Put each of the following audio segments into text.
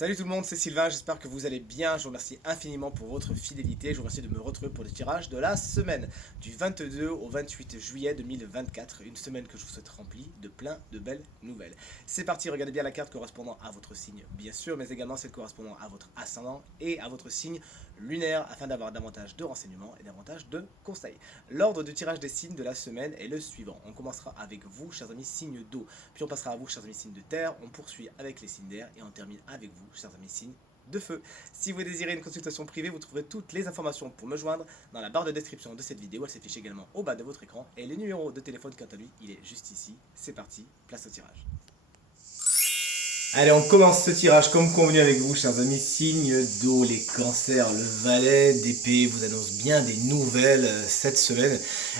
Salut tout le monde, c'est Sylvain, j'espère que vous allez bien. Je vous remercie infiniment pour votre fidélité. Je vous remercie de me retrouver pour le tirage de la semaine du 22 au 28 juillet 2024. Une semaine que je vous souhaite remplie de plein de belles nouvelles. C'est parti, regardez bien la carte correspondant à votre signe, bien sûr, mais également celle correspondant à votre ascendant et à votre signe lunaire afin d'avoir davantage de renseignements et davantage de conseils. L'ordre du tirage des signes de la semaine est le suivant. On commencera avec vous, chers amis, signes d'eau. Puis on passera à vous, chers amis, signes de terre. On poursuit avec les signes d'air et on termine avec vous, chers amis, signes de feu. Si vous désirez une consultation privée, vous trouverez toutes les informations pour me joindre dans la barre de description de cette vidéo. Elle s'affiche également au bas de votre écran. Et le numéro de téléphone, quant à lui, il est juste ici. C'est parti, place au tirage. Allez, on commence ce tirage comme convenu avec vous, chers amis. Signe d'eau, les cancers, le valet d'épée vous annonce bien des nouvelles cette semaine.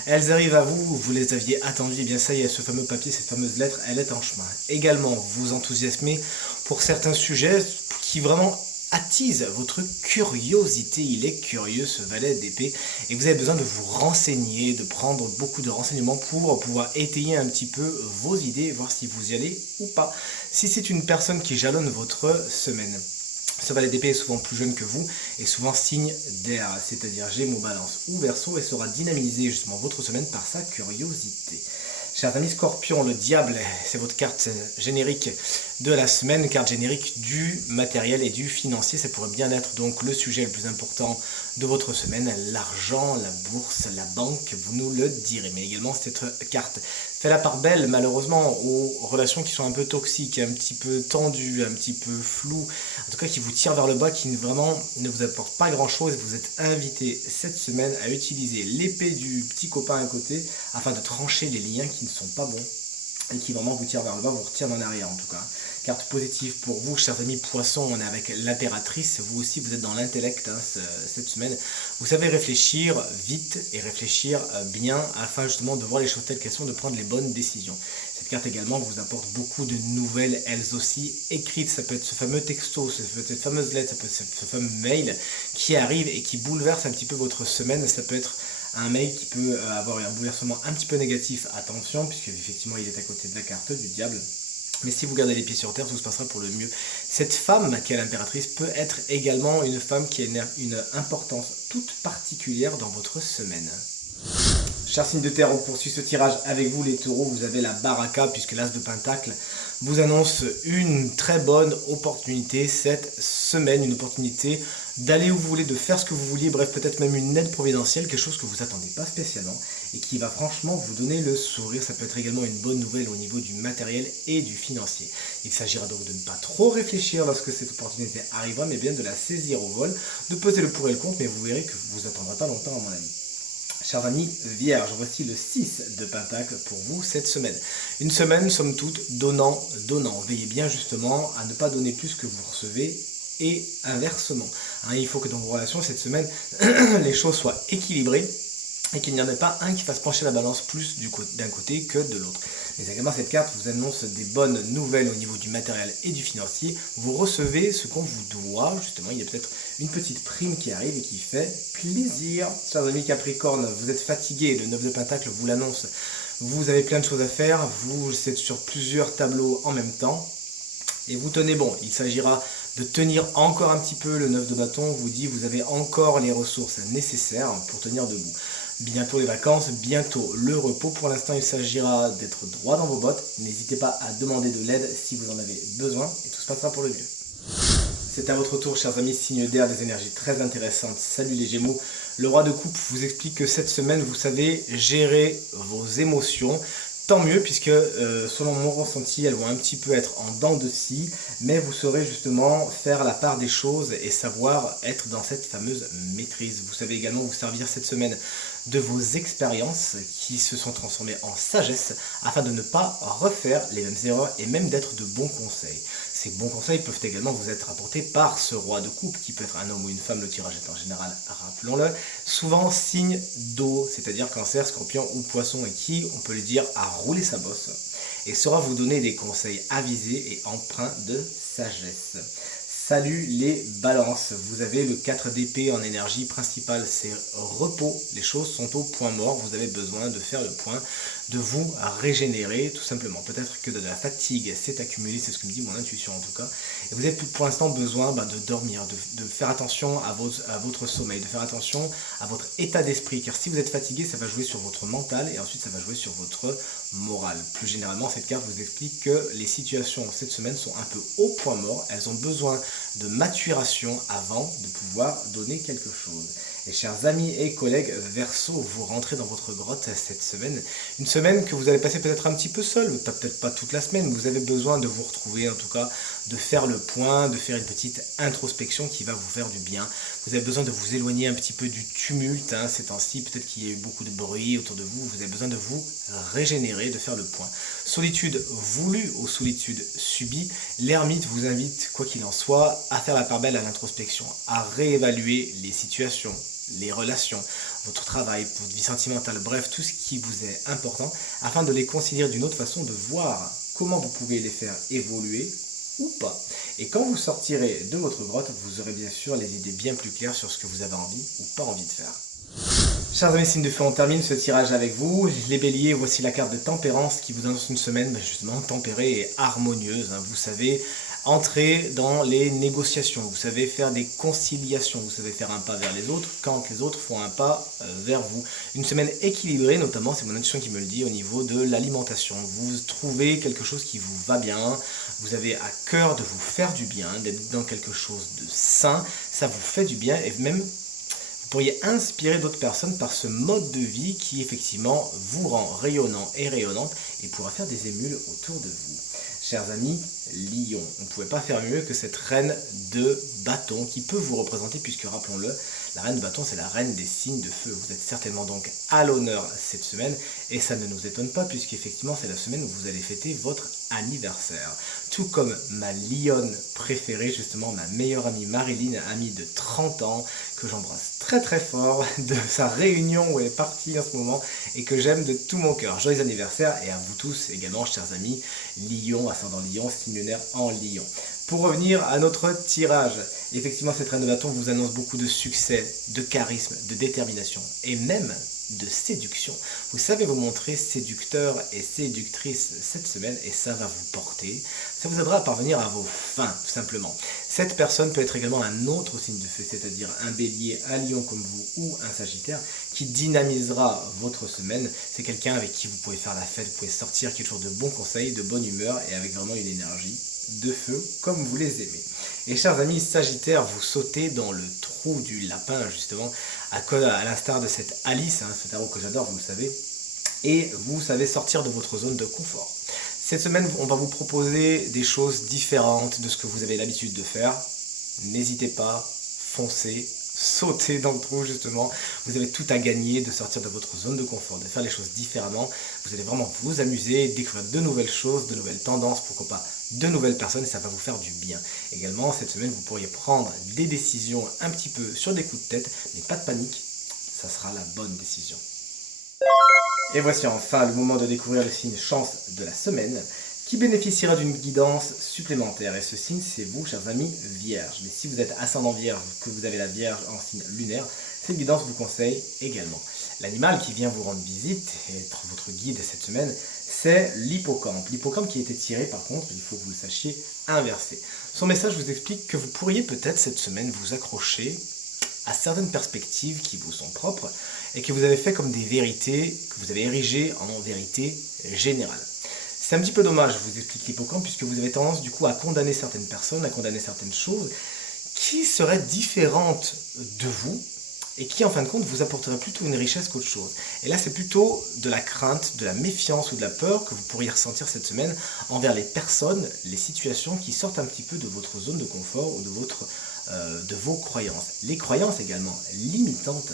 Elles arrivent à vous, vous les aviez attendues, et bien ça y est, ce fameux papier, cette fameuse lettre, elle est en chemin. Également, vous enthousiasmez pour certains sujets qui vraiment attise votre curiosité. Il est curieux, ce valet d'épée, et vous avez besoin de vous renseigner, de prendre beaucoup de renseignements pour pouvoir étayer un petit peu vos idées, voir si vous y allez ou pas. Si c'est une personne qui jalonne votre semaine, ce valet d'épée est souvent plus jeune que vous et souvent signe d'air, c'est-à-dire Gémeaux, Balance ou Verseau, et saura dynamiser justement votre semaine par sa curiosité. Chers amis Scorpion, le diable, c'est votre carte générique de la semaine, carte générique du matériel et du financier. Ça pourrait bien être donc le sujet le plus important de votre semaine, l'argent, la bourse, la banque, vous nous le direz. Mais également cette carte fait la part belle malheureusement aux relations qui sont un peu toxiques, un petit peu tendues, un petit peu floues, en tout cas qui vous tirent vers le bas, qui vraiment ne vous apportent pas grand chose. Vous êtes invité cette semaine à utiliser l'épée du petit copain à côté afin de trancher les liens qui ne sont pas bons et qui vraiment vous tirent vers le bas, vous retirent en arrière en tout cas. Carte positive pour vous, chers amis poissons, on est avec l'impératrice. Vous aussi, vous êtes dans l'intellect cette semaine. Vous savez réfléchir vite et réfléchir bien afin justement de voir les choses telles qu'elles sont, de prendre les bonnes décisions. Cette carte également vous apporte beaucoup de nouvelles, elles aussi écrites. Ça peut être ce fameux texto, ça peut être cette fameuse lettre, ça peut être ce fameux mail qui arrive et qui bouleverse un petit peu votre semaine. Ça peut être un mail qui peut avoir un bouleversement un petit peu négatif, attention, puisque effectivement il est à côté de la carte du diable. Mais si vous gardez les pieds sur terre, tout se passera pour le mieux. Cette femme qui est l'impératrice peut être également une femme qui a une importance toute particulière dans votre semaine. Chers signes de terre, on poursuit ce tirage avec vous les taureaux. Vous avez la baraka puisque l'as de pentacle vous annonce une très bonne opportunité cette semaine, une opportunité d'aller où vous voulez, de faire ce que vous vouliez, bref peut-être même une aide providentielle, quelque chose que vous attendez pas spécialement et qui va franchement vous donner le sourire. Ça peut être également une bonne nouvelle au niveau du matériel et du financier. Il s'agira donc de ne pas trop réfléchir lorsque cette opportunité arrivera, mais bien de la saisir au vol, de peser le pour et le contre, mais vous verrez que vous attendrez pas longtemps à mon avis. Chers amis vierges, voici le 6 de Pentacle pour vous cette semaine. Une semaine, somme toute, donnant. Veillez bien justement à ne pas donner plus que vous recevez et inversement. Il faut que dans vos relations, cette semaine, les choses soient équilibrées et qu'il n'y en ait pas un qui fasse pencher la balance plus d'un côté que de l'autre. Mais également, cette carte vous annonce des bonnes nouvelles au niveau du matériel et du financier. Vous recevez ce qu'on vous doit, justement, il y a peut-être une petite prime qui arrive et qui fait plaisir. Chers amis Capricorne, vous êtes fatigués, le 9 de Pentacle vous l'annonce. Vous avez plein de choses à faire, vous êtes sur plusieurs tableaux en même temps. Et vous tenez bon, il s'agira de tenir encore un petit peu. Le 9 de bâton vous dit vous avez encore les ressources nécessaires pour tenir debout. Bientôt les vacances, bientôt le repos. Pour l'instant, il s'agira d'être droit dans vos bottes. N'hésitez pas à demander de l'aide si vous en avez besoin et tout se passera pour le mieux. C'est à votre tour, chers amis, signe d'air, des énergies très intéressantes. Salut les Gémeaux. Le roi de coupe vous explique que cette semaine, vous savez gérer vos émotions. Tant mieux, puisque selon mon ressenti, elles vont un petit peu être en dents de scie, mais vous saurez justement faire la part des choses et savoir être dans cette fameuse maîtrise. Vous savez également vous servir cette semaine de vos expériences qui se sont transformées en sagesse afin de ne pas refaire les mêmes erreurs et même d'être de bons conseils. Ces bons conseils peuvent également vous être apportés par ce roi de coupe qui peut être un homme ou une femme, le tirage est en général, rappelons-le, souvent signe d'eau, c'est-à-dire cancer, scorpion ou poisson et qui, on peut le dire, a roulé sa bosse et saura vous donner des conseils avisés et empreints de sagesse. Salut les balances, vous avez le 4 d'épée en énergie principale, c'est repos, les choses sont au point mort, vous avez besoin de faire le point, de vous régénérer tout simplement. Peut-être que de la fatigue s'est accumulée, c'est ce que me dit mon intuition en tout cas, Et vous avez pour l'instant besoin de dormir, de faire attention à votre sommeil, de faire attention à votre état d'esprit. Car si vous êtes fatigué, ça va jouer sur votre mental et ensuite ça va jouer sur votre morale. Plus généralement, cette carte vous explique que les situations cette semaine sont un peu au point mort. Elles ont besoin de maturation avant de pouvoir donner quelque chose. Et chers amis et collègues Verseau, vous rentrez dans votre grotte cette semaine. Une semaine que vous allez passer peut-être un petit peu seul, peut-être pas toute la semaine, mais vous avez besoin de vous retrouver, en tout cas de faire le point, de faire une petite introspection qui va vous faire du bien. Vous avez besoin de vous éloigner un petit peu du tumulte ces temps-ci, peut-être qu'il y a eu beaucoup de bruit autour de vous, vous avez besoin de vous régénérer, de faire le point. Solitude voulue ou solitude subie, l'ermite vous invite, quoi qu'il en soit, à faire la part belle à l'introspection, à réévaluer les situations, les relations, votre travail, votre vie sentimentale, bref, tout ce qui vous est important, afin de les considérer d'une autre façon, de voir comment vous pouvez les faire évoluer ou pas. Et quand vous sortirez de votre grotte, vous aurez bien sûr les idées bien plus claires sur ce que vous avez envie ou pas envie de faire. Chers amis signes de feu, on termine ce tirage avec vous. Les béliers, voici la carte de tempérance qui vous annonce une semaine justement tempérée et harmonieuse. Vous savez entrer dans les négociations, vous savez faire des conciliations, vous savez faire un pas vers les autres quand les autres font un pas vers vous. Une semaine équilibrée, notamment, c'est mon intuition qui me le dit, au niveau de l'alimentation. Vous trouvez quelque chose qui vous va bien, vous avez à cœur de vous faire du bien, d'être dans quelque chose de sain, ça vous fait du bien et même vous pourriez inspirer d'autres personnes par ce mode de vie qui effectivement vous rend rayonnant et rayonnante et pourra faire des émules autour de vous. Chers amis, Lion, on ne pouvait pas faire mieux que cette reine de bâton qui peut vous représenter puisque rappelons-le, la reine de bâton c'est la reine des signes de feu. Vous êtes certainement donc à l'honneur cette semaine et ça ne nous étonne pas puisqu'effectivement c'est la semaine où vous allez fêter votre anniversaire. Tout comme ma lionne préférée, justement ma meilleure amie Marilyn, amie de 30 ans, que j'embrasse très très fort de sa réunion où elle est partie en ce moment et que j'aime de tout mon cœur. Joyeux anniversaire et à vous tous également, chers amis, Lion, ascendant Lion, signe lunaire en Lion. Pour revenir à notre tirage, effectivement cette reine de bâton vous annonce beaucoup de succès, de charisme, de détermination et même de séduction. Vous savez vous montrer séducteur et séductrice cette semaine et ça va vous porter. Ça vous aidera à parvenir à vos fins, tout simplement. Cette personne peut être également un autre signe de feu, c'est-à-dire un bélier, un lion comme vous ou un sagittaire qui dynamisera votre semaine. C'est quelqu'un avec qui vous pouvez faire la fête, vous pouvez sortir, qui est toujours de bons conseils, de bonne humeur et avec vraiment une énergie de feu comme vous les aimez. Et chers amis sagittaires, vous sautez dans le trou du lapin justement, à l'instar de cette Alice, ce tarot que j'adore, vous le savez, et vous savez sortir de votre zone de confort. Cette semaine, on va vous proposer des choses différentes de ce que vous avez l'habitude de faire. N'hésitez pas, foncez, sautez dans le trou justement. Vous avez tout à gagner de sortir de votre zone de confort, de faire les choses différemment. Vous allez vraiment vous amuser, découvrir de nouvelles choses, de nouvelles tendances, pourquoi pas de nouvelles personnes, et ça va vous faire du bien. Également, cette semaine, vous pourriez prendre des décisions un petit peu sur des coups de tête, mais pas de panique, ça sera la bonne décision. Et voici enfin le moment de découvrir le signe chance de la semaine, qui bénéficiera d'une guidance supplémentaire. Et ce signe, c'est vous, chers amis Vierges. Mais si vous êtes ascendant Vierge, que vous avez la Vierge en signe lunaire, cette guidance vous conseille également. L'animal qui vient vous rendre visite et être votre guide cette semaine, c'est l'hippocampe. L'hippocampe qui a été tiré, par contre, il faut que vous le sachiez, inversé. Son message vous explique que vous pourriez peut-être cette semaine vous accrocher à certaines perspectives qui vous sont propres et que vous avez fait comme des vérités, que vous avez érigées en vérité générale. C'est un petit peu dommage, je vous explique l'hippocampe, puisque vous avez tendance du coup à condamner certaines personnes, à condamner certaines choses qui seraient différentes de vous et qui en fin de compte vous apporteraient plutôt une richesse qu'autre chose. Et là c'est plutôt de la crainte, de la méfiance ou de la peur que vous pourriez ressentir cette semaine envers les personnes, les situations qui sortent un petit peu de votre zone de confort ou de vos croyances. Les croyances également limitantes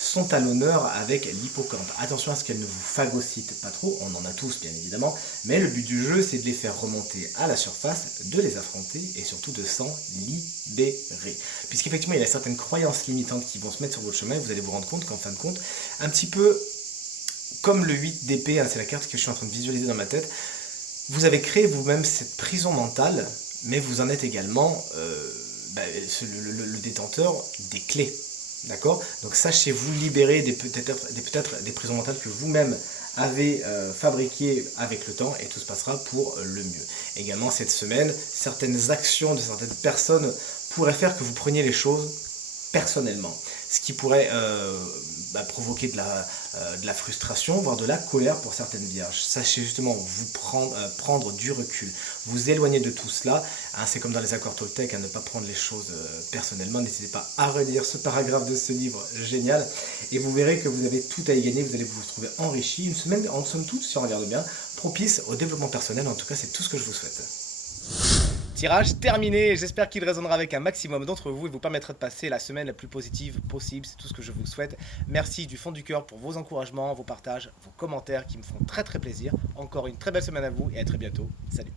sont à l'honneur avec l'hippocampe. Attention à ce qu'elles ne vous phagocytent pas trop, on en a tous bien évidemment, mais le but du jeu c'est de les faire remonter à la surface, de les affronter et surtout de s'en libérer. Puisqu'effectivement il y a certaines croyances limitantes qui vont se mettre sur votre chemin et vous allez vous rendre compte qu'en fin de compte, un petit peu comme le 8 d'épée, c'est la carte que je suis en train de visualiser dans ma tête, vous avez créé vous-même cette prison mentale, mais vous en êtes également le détenteur des clés. D'accord? Donc sachez vous libérer peut-être des prisons mentales que vous-même avez fabriqué avec le temps et tout se passera pour le mieux. Également cette semaine, certaines actions de certaines personnes pourraient faire que vous preniez les choses personnellement, ce qui pourrait provoquer de la frustration, voire de la colère pour certaines vierges. Sachez justement vous prendre du recul, vous éloigner de tout cela, hein, c'est comme dans les accords Toltec, à ne pas prendre les choses personnellement. N'hésitez pas à relire ce paragraphe de ce livre génial, et vous verrez que vous avez tout à y gagner, vous allez vous retrouver enrichi, une semaine en somme toute, si on regarde bien, propice au développement personnel. En tout cas, c'est tout ce que je vous souhaite. Tirage terminé, j'espère qu'il résonnera avec un maximum d'entre vous et vous permettra de passer la semaine la plus positive possible, c'est tout ce que je vous souhaite. Merci du fond du cœur pour vos encouragements, vos partages, vos commentaires qui me font très plaisir. Encore une très belle semaine à vous et à très bientôt. Salut.